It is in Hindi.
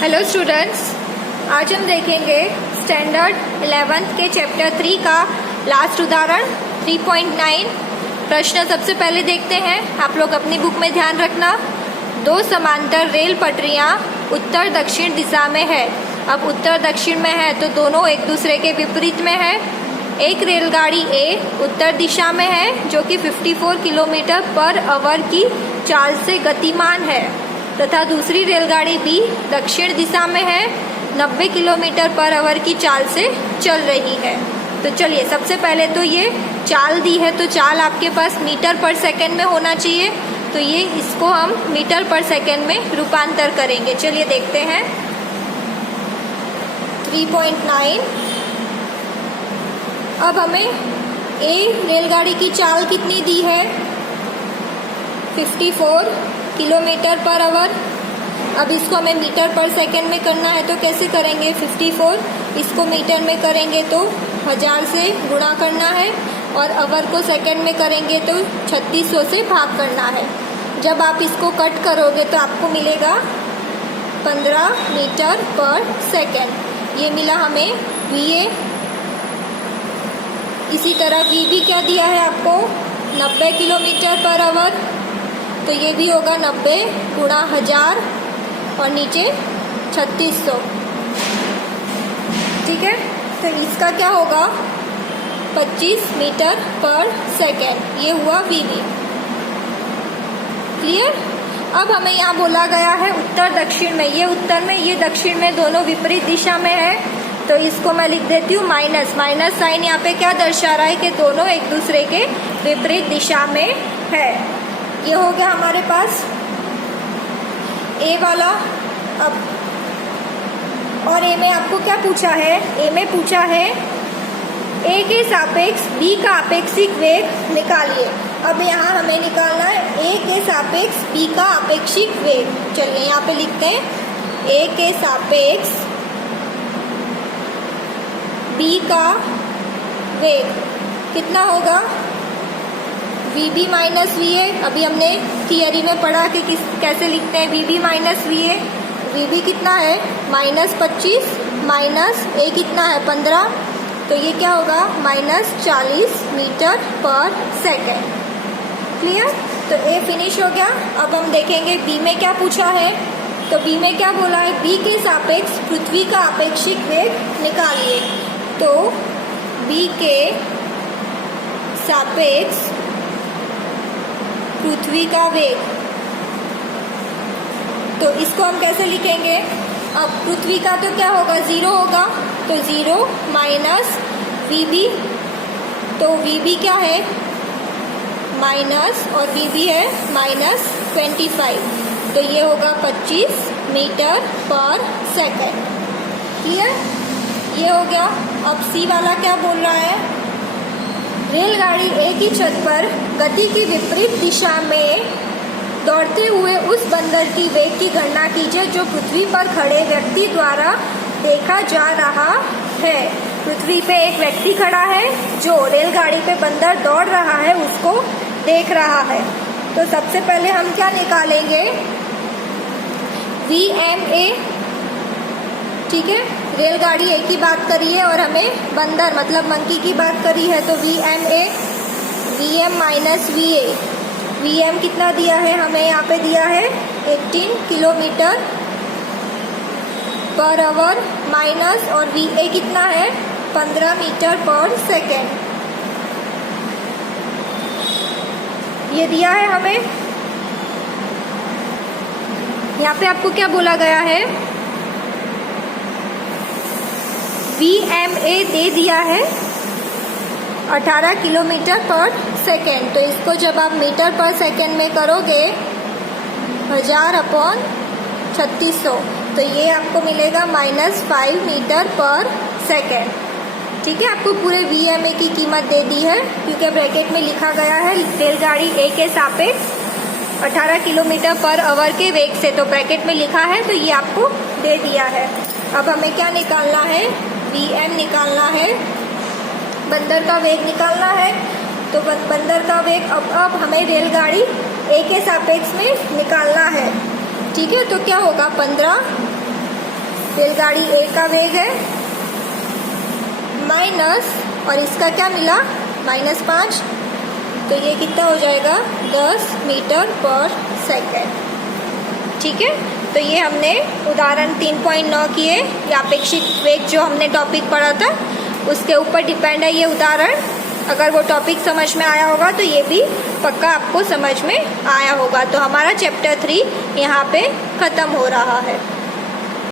हेलो स्टूडेंट्स, आज हम देखेंगे स्टैंडर्ड 11th के चैप्टर 3 का लास्ट उदाहरण 3.9। प्रश्न सबसे पहले देखते हैं। आप लोग अपनी बुक में ध्यान रखना। दो समांतर रेल पटरियां उत्तर दक्षिण दिशा में है। अब उत्तर दक्षिण में है तो दोनों एक दूसरे के विपरीत में है। एक रेलगाड़ी ए उत्तर दिशा में है जो कि 54 किलोमीटर पर आवर की चाल से गतिमान है तथा दूसरी रेलगाड़ी बी दक्षिण दिशा में है, 90 किलोमीटर पर आवर की चाल से चल रही है। तो चलिए, सबसे पहले तो ये चाल दी है तो चाल आपके पास मीटर पर सेकंड में होना चाहिए, तो ये इसको हम मीटर पर सेकंड में रूपांतर करेंगे। चलिए देखते हैं 3.9। अब हमें ए रेलगाड़ी की चाल कितनी दी है? 54 किलोमीटर पर आवर। अब इसको हमें मीटर पर सेकंड में करना है तो कैसे करेंगे? 54 इसको मीटर में करेंगे तो 1000 से गुणा करना है और आवर को सेकंड में करेंगे तो 3600 से भाग करना है। जब आप इसको कट करोगे तो आपको मिलेगा 15 मीटर पर सेकंड। ये मिला हमें VA। इसी तरह VB क्या दिया है आपको? 90 किलोमीटर पर आवर, तो ये भी होगा 90 गुणा 1000 और नीचे 3600। ठीक है, तो इसका क्या होगा? 25 मीटर पर सेकेंड। ये हुआ VB। क्लियर? अब हमें यहाँ बोला गया है उत्तर दक्षिण में। ये उत्तर में, ये दक्षिण में, दोनों विपरीत दिशा में है, तो इसको मैं लिख देती हूँ माइनस। माइनस साइन यहाँ पे क्या दर्शा रहा है कि दोनों एक दूसरे के विपरीत दिशा में है। ये हो गया हमारे पास ए वाला। अब और ए में आपको क्या पूछा है? ए में पूछा है ए के सापेक्ष बी का आपेक्षिक वेग निकालिए। अब यहाँ हमें निकालना है ए के सापेक्ष बी का आपेक्षिक वेग। चलिए यहाँ पे लिखते हैं ए के सापेक्ष बी का वेग कितना होगा? VB minus VA। अभी हमने थियरी में पढ़ा कि कैसे लिखते हैं VB माइनस VA। VB कितना है? -25 माइनस A कितना है? 15। तो ये क्या होगा? -40 मीटर पर सेकेंड। क्लियर? तो A फिनिश हो गया। अब हम देखेंगे B में क्या पूछा है। तो B में क्या बोला है? B के सापेक्ष पृथ्वी का आपेक्षिक वेग निकालिए। तो B के सापेक्ष पृथ्वी का वेग, तो इसको हम कैसे लिखेंगे? अब पृथ्वी का तो क्या होगा? 0 होगा, तो 0 माइनस VB। तो VB क्या है? माइनस, और VB है -25। तो ये होगा 25 मीटर पर सेकेंड। क्लियर? ये हो गया। अब C वाला क्या बोल रहा है? रेलगाड़ी ए की छत पर गति की विपरीत दिशा में दौड़ते हुए उस बंदर की वेग की गणना कीजिए जो पृथ्वी पर खड़े व्यक्ति द्वारा देखा जा रहा है। पृथ्वी पे एक व्यक्ति खड़ा है जो रेलगाड़ी पे बंदर दौड़ रहा है उसको देख रहा है। तो सबसे पहले हम क्या निकालेंगे? VMA। ठीक है, रेलगाड़ी ए की बात करी है और हमें बंदर मतलब मंकी की बात करी है, तो VMA। VM minus VA। VM कितना दिया है हमें? यहाँ पे दिया है 18 किलोमीटर पर आवर माइनस, और VA कितना है? 15 मीटर पर सेकेंड। ये दिया है हमें। यहाँ पे आपको क्या बोला गया है? VMA दे दिया है 18 किलोमीटर पर सेकेंड। तो इसको जब आप मीटर पर सेकेंड में करोगे 1000/3600, तो ये आपको मिलेगा -5 मीटर पर सेकेंड। ठीक है, आपको पूरे VMA की कीमत दे दी है क्योंकि ब्रैकेट में लिखा गया है रेलगाड़ी ए के सापेक्ष 18 किलोमीटर पर आवर के वेग से, तो ब्रैकेट में लिखा है तो ये आपको दे दिया है। अब हमें क्या निकालना है? VM निकालना है, बंदर का वेग निकालना है। तो बंदर का वेग अब हमें रेलगाड़ी ए के सापेक्ष में निकालना है। ठीक है, तो क्या होगा? 15 रेलगाड़ी ए का वेग है माइनस, और इसका क्या मिला, -5, तो ये कितना हो जाएगा 10 मीटर पर सेकेंड। ठीक है, तो ये हमने उदाहरण 3.9 किए। ये अपेक्षित वेग जो हमने टॉपिक पढ़ा था उसके ऊपर डिपेंड है ये उदाहरण। अगर वो टॉपिक समझ में आया होगा तो ये भी पक्का आपको समझ में आया होगा। तो हमारा चैप्टर 3 यहाँ पे ख़त्म हो रहा है।